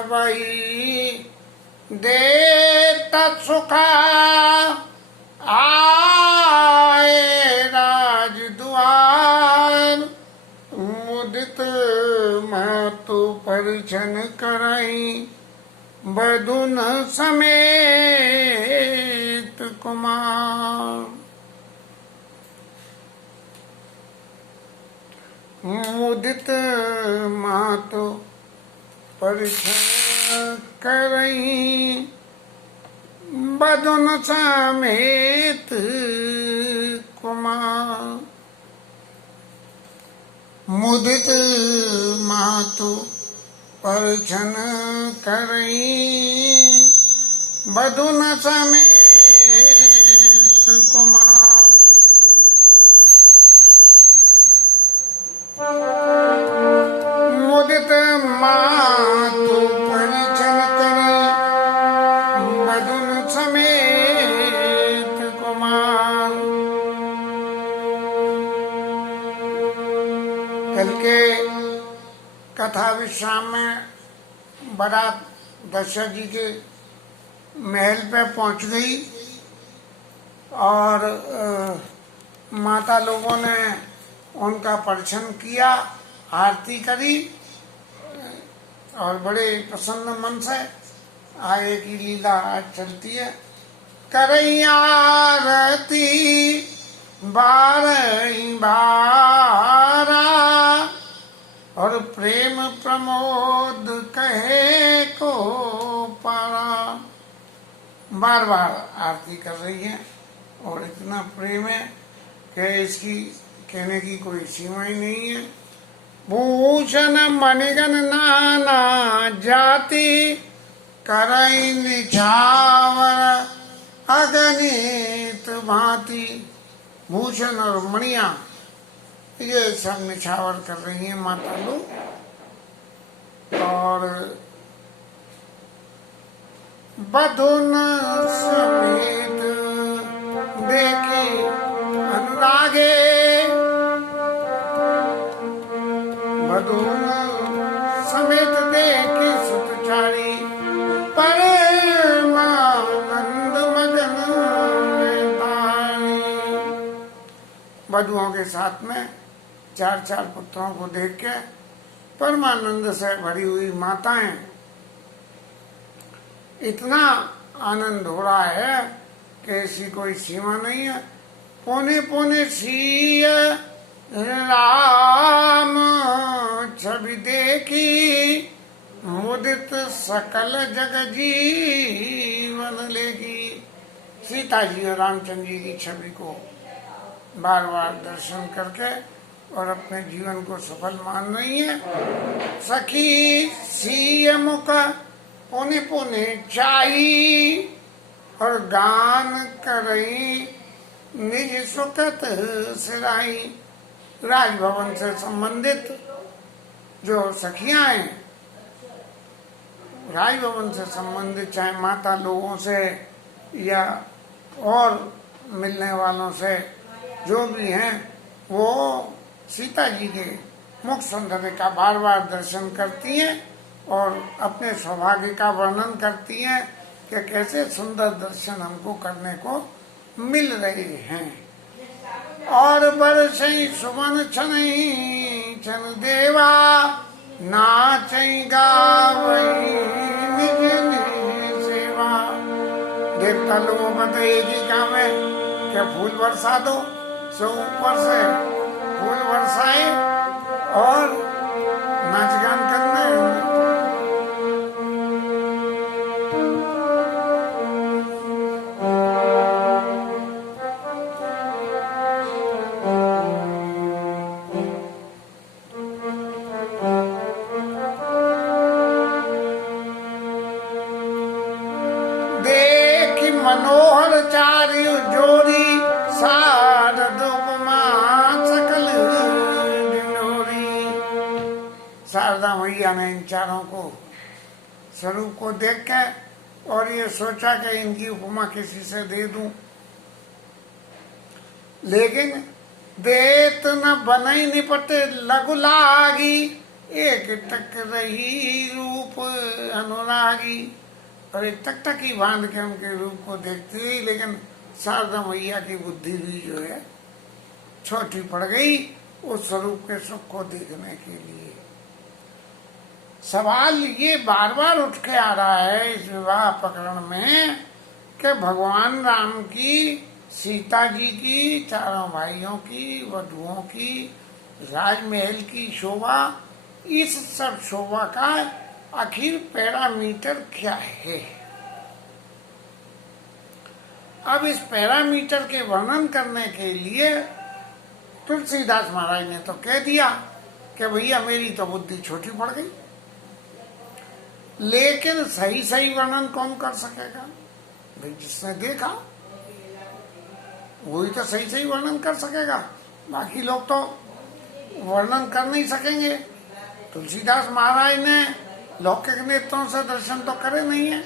सबई देता सुखा आए राजद्वार मुदित मातु परिछन करई बधुन समेत कुमार। मुदित मातु परिछन करई बधुन समेत कुमार। मुदित मातु परिछन करई बधुन समेत कुमार। मुदित मातु परिछन करई बधुन समेत कुमार। कल के कथा विश्राम में बारात दशरथ जी के महल पे पहुंच गई और माता लोगों ने उनका परिछन किया, आरती करी और बड़े प्रसन्न मन से आगे की लीला आज चलती है। करई आरती बारही बारा और प्रेम प्रमोद कहे को पारा। बार बार आरती कर रही है और इतना प्रेम है कि इसकी कहने की कोई सीमा ही नहीं है। भूषण मणिगण नाना जाति करई निछावर अगणित भांति। भूषण और मणिया ये सब निछावर कर रही हैं माता लोग और बधुन समेत देखी अनुरागे। बधुन समेत देखी सुतचारी परमानंद मगन में तारी। वधुओं के साथ में चार चार पुत्रों को देख के परमानंद से भरी हुई माताएं, इतना आनंद हो रहा है कि ऐसी कोई सीमा नहीं है। पौने पौने सीय राम छवि देखी मुदित सकल जग जीवन लेगी। सीता जी और रामचंद्र जी की छवि को बार बार दर्शन करके और अपने जीवन को सफल मान रही है। सखी सीय मुख पौने पौने चाही और गान करई निज सुखत सिराई। राजभवन से संबंधित जो सखियां हैं, राजभवन से संबंधित चाहे माता लोगों से या और मिलने वालों से जो भी हैं, वो सीता जी के मुख सौंदर्य का बार बार दर्शन करती हैं और अपने सौभाग्य का वर्णन करती हैं कि कैसे सुंदर दर्शन हमको करने को मिल रहे हैं। और बरसई सुमन छनई छन देवा नाचई गावई निज निज सेवा। देवता लोगों को तो एक ही काम है कि फूल बरसा दो, सो ऊपर से फूल बरसाए और नाच गान करना है। मनोहर चारि जोरी शारद उपमा सकल डिंडोरी। शारदा मैया ने इन चारों को स्वरूप को देख के और ये सोचा कि इनकी उपमा किसी से दे दूं, लेकिन देत न बनई निपटे लघु लागी एक टक रही रूप अनुरागी, और एक टकटकी बांध के उनके रूप को देखती हुई, लेकिन शारदा मैया की बुद्धि भी जो है छोटी पड़ गई उस स्वरूप के सुख को देखने के लिए। सवाल ये बार बार उठ के आ रहा है इस विवाह प्रकरण में कि भगवान राम की, सीता जी की, चारों भाइयों की, वधुओं की, राजमहल की शोभा, इस सब शोभा का आखिर पैरामीटर क्या है। अब इस पैरामीटर के वर्णन करने के लिए तुलसीदास महाराज ने तो कह दिया कि भैया मेरी तो बुद्धि छोटी पड़ गई, लेकिन सही सही वर्णन कौन कर सकेगा? भाई जिसने देखा वही तो सही सही वर्णन कर सकेगा, बाकी लोग तो वर्णन कर नहीं सकेंगे। तुलसीदास महाराज ने लौकिक नेत्रों से दर्शन तो करे नहीं है,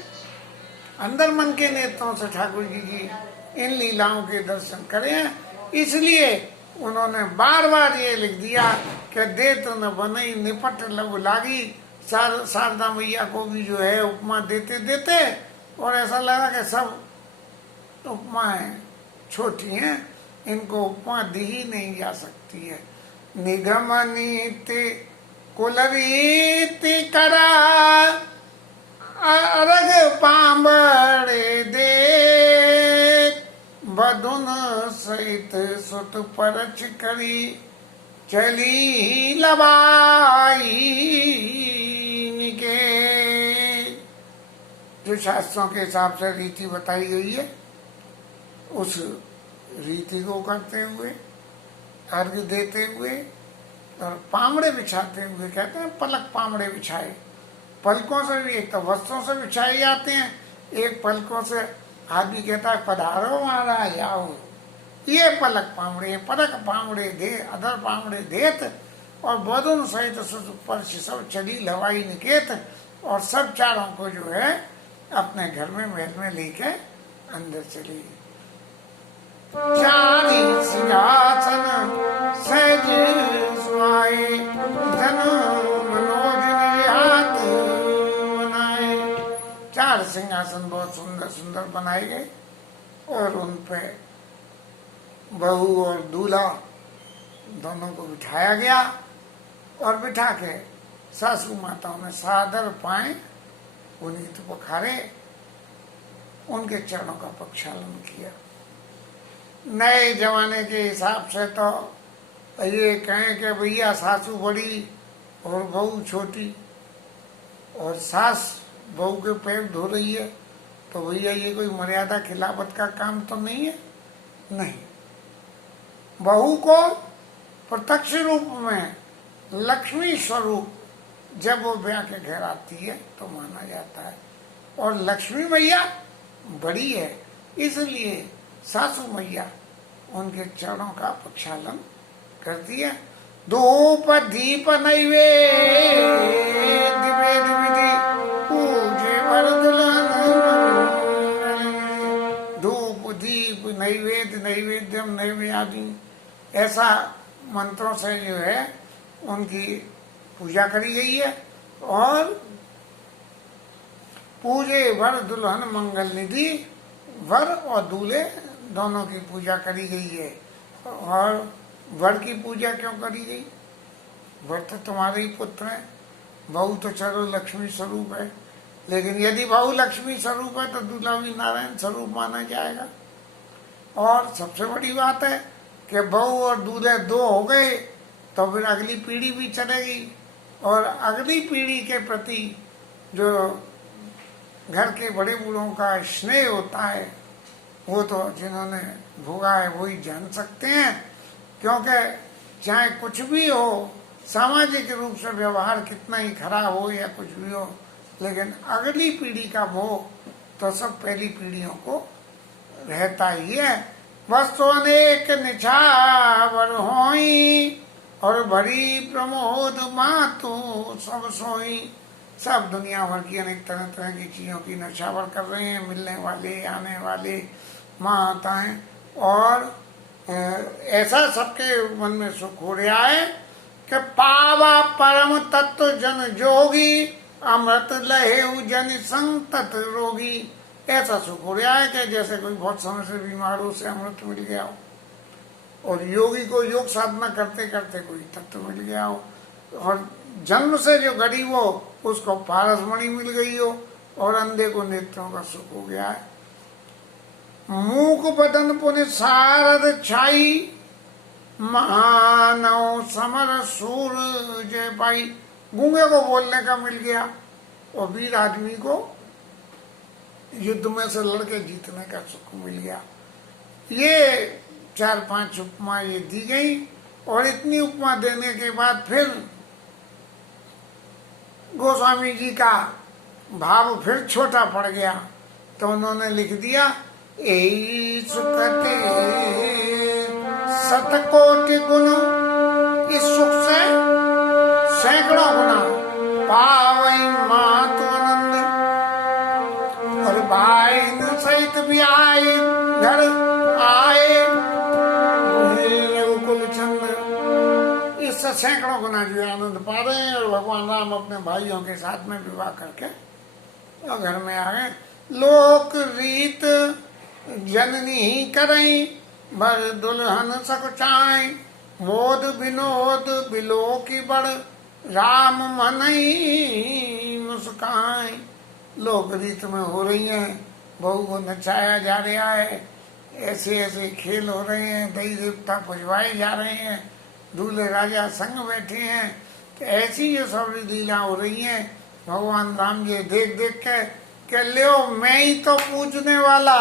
अंदर मन के नेत्रों से ठाकुर जी की इन लीलाओं के दर्शन करे हैं। इसलिए उन्होंने बार बार ये लिख दिया कि दे तो न बनई निपट लघु लागी। शारदा मैया को भी जो है उपमा देते देते और ऐसा लगा कि सब उपमाएं छोटी हैं, इनको उपमा दी ही नहीं जा सकती है। निगम नीति कुल रीति करा अरग पांबड़े दे, बधुन सहित सुत परच करी चली लबाई निके। जो शास्त्रों के हिसाब से रीति बताई गई है उस रीति को करते हुए, अर्घ देते हुए और पामड़े बिछाते हुए, कहते हैं पलक पामड़े बिछाए। पलकों से भी, एक तो वस्त्रों से बिछाए जाते हैं, एक पलकों से आदमी कहता है पधारो महाराज आओ, ये पलक पामड़े, पलक पामड़े दे, अदर पामड़े देत, और बदुन सहित पर सब चली लवाई निकेत, और सब चारों को जो है अपने घर में महल में लेके अंदर चली। चारी सिंहासन सहज सुहाए, जन मनोज हाथ बनाए। चार सिंहासन बहुत सुंदर सुंदर बनाए गए और उन पे बहू और दूल्हा दोनों को बिठाया गया, और बिठा के सासू माताओं ने सादर पाए पुनीत पखारे, उनके चरणों का प्रक्षालन किया। नए जमाने के हिसाब से तो ये कहें कि भैया सासू बड़ी और बहू छोटी, और सास बहू के पैर धो रही है, तो भैया ये कोई मर्यादा खिलाफत का काम तो नहीं है। नहीं, बहू को प्रत्यक्ष रूप में लक्ष्मी स्वरूप जब वो ब्याह के घर आती है तो माना जाता है, और लक्ष्मी मैया बड़ी है, इसलिए सासू मैया उनके चरणों का प्रक्षालन करती है। धूप दीप नैवेद्य वेद विधि पूजे वर दुल्हन, धूप दीप नैवेद्य, नैवेद्यम नैवेद्यादि, ऐसा मंत्रों से जो है उनकी पूजा करी गई है। और पूजे वर दुल्हन मंगल निधि, वर और दूल्हे दोनों की पूजा करी गई है। और वर की पूजा क्यों करी गई? वर तो तुम्हारे ही पुत्र है, बहू तो चलो लक्ष्मी स्वरूप है, लेकिन यदि बहू लक्ष्मी स्वरूप है तो दूल्हा भी नारायण स्वरूप माना जाएगा। और सबसे बड़ी बात है कि बहू और दूल्हे दो हो गए तो फिर अगली पीढ़ी भी चलेगी, और अगली पीढ़ी के प्रति जो घर के बड़े बूढ़ों का स्नेह होता है वो तो जिन्होंने भोगा है वही जान सकते हैं। क्योंकि चाहे कुछ भी हो, सामाजिक रूप से व्यवहार कितना ही खराब हो या कुछ भी हो, लेकिन अगली पीढ़ी का मोह तो सब पहली पीढ़ियों को रहता ही है। वस्तु अनेक निछावर होई, और भरी प्रमोद मातु सब सोई। सब दुनिया भर की अनेक तरह तरह की चीजों की नशावर कर रहे हैं, मिलने वाले आने वाले माताएं, और ऐसा सबके मन में सुख हो रहा है कि पावा परम तत्व जन जोगी, अमृत लहे जन संतत रोगी। ऐसा सुख हो रहा है कि जैसे कोई बहुत समय से बीमार हो, उसे अमृत मिल गया हो, और योगी को योग साधना करते करते कोई तत्व मिल गया हो, और जन्म से जो गरीब हो उसको पारसमणि मिल गई हो, और अंधे को नेत्रों का सुख हो गया है। मूक बदन पुनि सारद छाई, महानव समर सूर जय पाई। गूंगे को बोलने का मिल गया, और वीर आदमी को युद्ध में से लड़के जीतने का सुख मिल गया। ये 4-5 उपमा ये दी गई, और इतनी उपमा देने के बाद फिर गोस्वामी जी का भाव फिर छोटा पड़ गया, तो उन्होंने लिख दिया, यही सुखते शतकोटि गुण, इस सुख से सैकड़ों गुना पावई मातु आनंद। और भाई सहित भी आए घर आए रघुकुल चंद्र, इससे सैकड़ों गुना जो आनंद पा रहे हैं। और भगवान राम अपने भाइयों के साथ में विवाह करके और घर में आ गए। लोक रीत जननी ही करई, भर दुल्हन सकुचाई, मोद विनोद बिलो की बड़, राम मनई मुस्काई। लोक रीत में हो रही है, बहू को नचाया जा रहा है, ऐसे ऐसे खेल हो रहे हैं, देवी देवता पुजवाए जा रहे हैं, दूल्हे राजा संग बैठे हैं, तो ऐसी जो सब लीला हो रही है। भगवान राम जी देख देख के लो मैं ही तो पूजने वाला,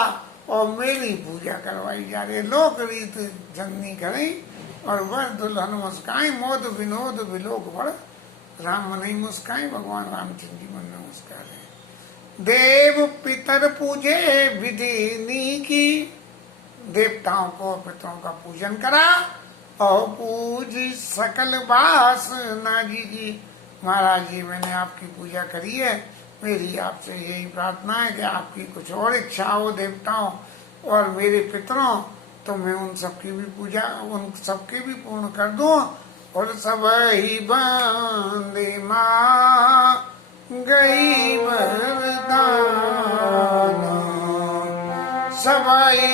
और मेरी पूजा करवाई जा रही है। लोक रीत जननी करें, और वह दुल्हन मुस्काई, मोद विनोद विलोक बड़, राम मन ही मुस्काई, भगवान रामचंद्र जी मन में मुस्का रहे। देव पितर पूजे विधि नी की, देवताओं को पितरों का पूजन करा, और पूज सकल बास नाजी की। महाराज जी मैंने आपकी पूजा करी है, मेरी आपसे यही प्रार्थना है कि आपकी कुछ और इच्छा हो देवताओं और मेरे पितरों, तो मैं उन सबकी भी पूजा, उन सबके भी पूर्ण कर दूं। और सब ही बंदे माँ गई वरदान, सबाई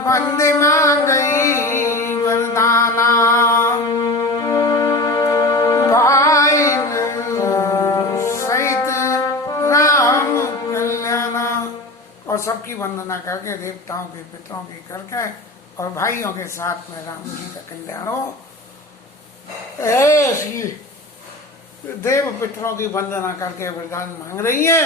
बंदे माँ गई वरदाना, भाई सहित राम कल्याणा। और सबकी वंदना करके, देवताओं के पितरों की करके, और भाइयों के साथ में राम जी का कल्याण हो। ऐसी देव पितरों की वंदना करके वरदान मांग रही है।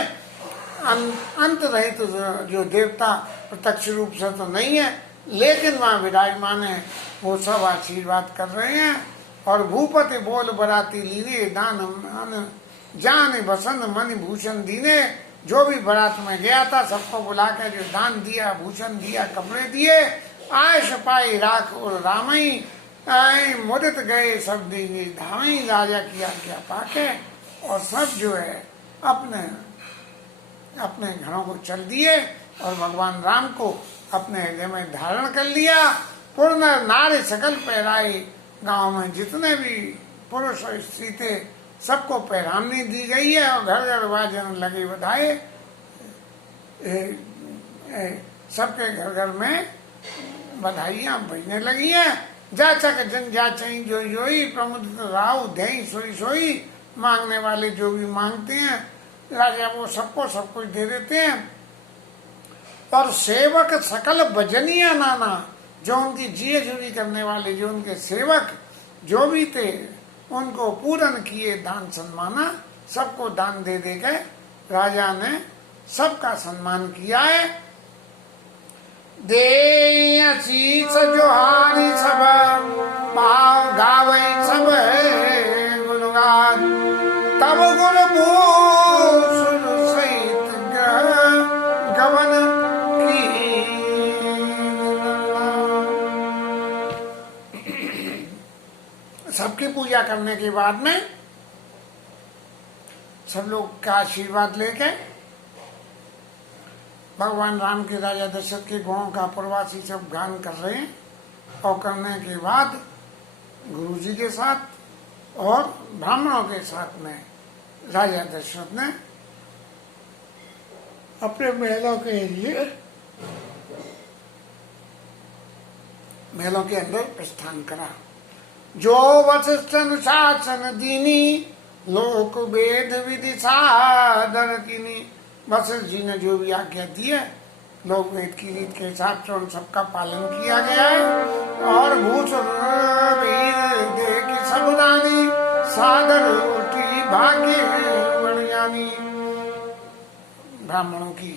अंत रहित तो जो देवता प्रत्यक्ष रूप से तो नहीं है, लेकिन वहाँ विराजमान है, वो सब आशीर्वाद कर रहे हैं। और भूपति बोल बराती लीने, दान जान बसंत मन भूषण दीने। जो भी बारात में गया था सबको बुला कर जो दान दिया, भूषण दिया, कपड़े दिए, आयश पाई राख और रामई, मुदित गए सब देंगे धामई। राजा की आज्ञा पाके और सब जो है अपने अपने घरों को चल दिए, और भगवान राम को अपने हृदय में धारण कर लिया। पूर्ण नारी सकल पहराए, गांव में जितने भी पुरुष और स्त्री थे सबको पहरानी दी गई है, और घर घर वाजन लगे बधाए। सबके घर घर में बधाइयां बजने लगी हैं। जाचक जन जाचई जो योई, प्रमुदित राव दई सोई सोई। मांगने वाले जो भी मांगते हैं राजा वो सबको सब कुछ दे देते हैं। और सेवक सकल भजनिया नाना, जो उनकी जिये जुरी करने वाले, जो उनके सेवक जो भी थे उनको पूर्ण किए दान सम्माना। सबको दान दे दे के राजा ने सबका सम्मान किया है। दे आशीष जोहारी सब, पाव गावे सब गुणगान। तब गुण भूषण सहित गवन की। सबकी पूजा करने के बाद में सब लोग का आशीर्वाद लेके भगवान राम के, राजा दशरथ के गांव का प्रवासी सब गान कर रहे हैं। और करने के बाद गुरु जी के साथ और ब्राह्मणों के साथ में राजा दशरथ ने अपने महलों के अंदर प्रस्थान करा। जो वशिष्ठ अनुशासन दीनी, लोक वेद विधि सादर कीनी। वशिष्ठ जी ने जो भी आज्ञा दी है, लोक वेद की रीत के हिसाब से उन सबका पालन किया गया है। और भूषण वीर दे की सब रानी, सादर उठी भाग्य बड़ियानी। ब्राह्मणों की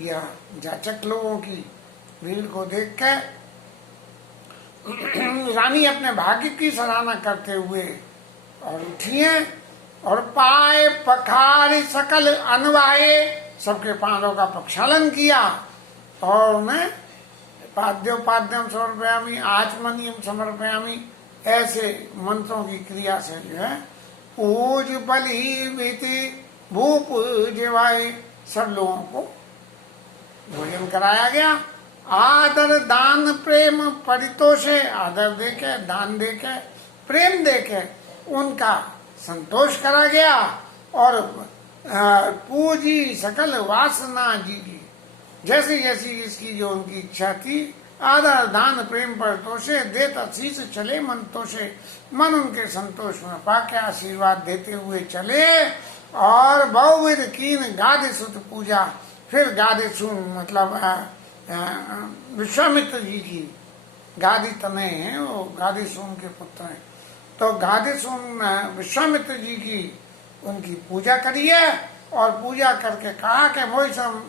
या जाचक लोगों की भीड़ को देख के रानी अपने भाग्य की सराहना करते हुए और उठी है और पाए पखारी सकल अनवाए, सबके पांवों का प्रक्षालन किया और उन्हें पाद्योपाद्यम समर्पयामी, आचमनियम समर्पयामी, ऐसे मंत्रों की क्रिया से जो है पूज बलि विधि भूप जेवाए, सब लोगों को भोजन कराया गया। आदर दान प्रेम परितोषे, आदर देके, दान देके, प्रेम देके उनका संतोष करा गया। और पूजी सकल वासना जी की, जैसी जैसी इसकी जो उनकी इच्छा थी, आदर दान प्रेम परितोषे, देता शीश चले मन तोषे, मन उनके संतोष में पाके आशीर्वाद देते हुए चले। और बहुविध कीन गादि सुत पूजा, फिर गादि सुन मतलब विश्वामित्र जी की गादी तनय हैं, वो गादी सुन के पुत्र हैं, तो गादी सुन विश्वामित्र जी की उनकी पूजा करी है। और पूजा करके कहा कि मोहि सम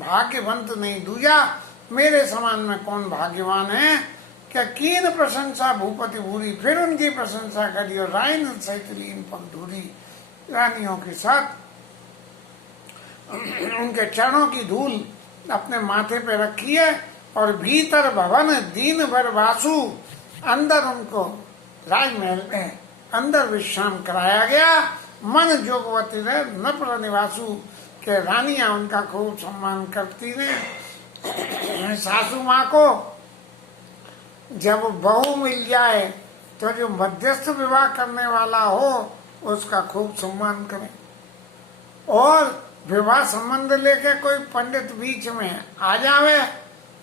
भाग्यवंत नहीं दूजा, मेरे समान में कौन भाग्यवान है, क्या कीन प्रशंसा भूपति भूरी, फिर उनकी प्रशंसा करी और रायन सहित लीन पग धूरी, रानियों के साथ उनके चरणों की धूल अपने माथे पे रखी है। और भीतर भवन दीन भर वासु, अंदर उनको राजमहल में अंदर विश्राम कराया गया। मन जोगवती रहे नप्र निवासु, के रानियां उनका खूब सम्मान करती रहे। सासू माँ को जब बहू मिल जाए तो जो मध्यस्थ विवाह करने वाला हो उसका खूब सम्मान करें। और विवाह संबंध लेके कोई पंडित बीच में आ जावे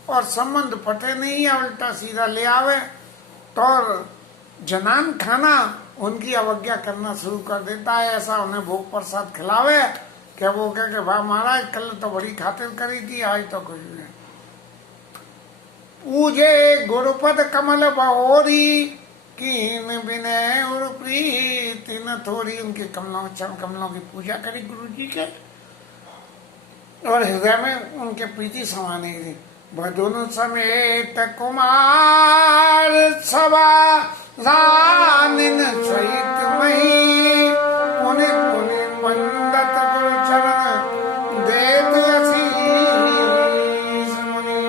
और संबंध पटे नहीं है, उल्टा सीधा ले आवे, तो जनान खाना उनकी अवज्ञा करना शुरू कर देता है। ऐसा उन्हें भोग प्रसाद खिलावे कि वो कहे कि वाह महाराज कल तो बड़ी खातिर करी थी, आज तो कुछ नहीं। पूजे गुरुपद कमल बहोरी, कीन विनय और प्रीति न थोड़ी, उनके कमलों चरण कमलों की पूजा करी गुरु जी के, और हृदय में उनके प्रीति समाने थी। बधुन समेत कुमार सभा रानिन सहित मही, पुनि पुनि वंदत गुरु चरण देत आशीष मुनि।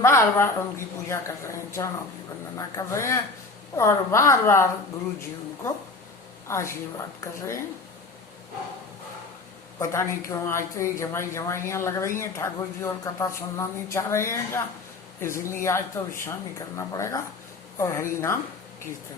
बार बार उनकी पूजा कर रहे हैं, चरणों की वंदना कर रहे हैं और बार बार गुरु जी उनको आशीर्वाद कर रहे हैं। पता नहीं क्यों आज तो ये जमाइयाँ लग रही हैं, ठाकुर जी और कथा सुनना नहीं चाह रहे हैं क्या, इसलिए आज तो विश्राम ही करना पड़ेगा और हरि नाम कीर्तन।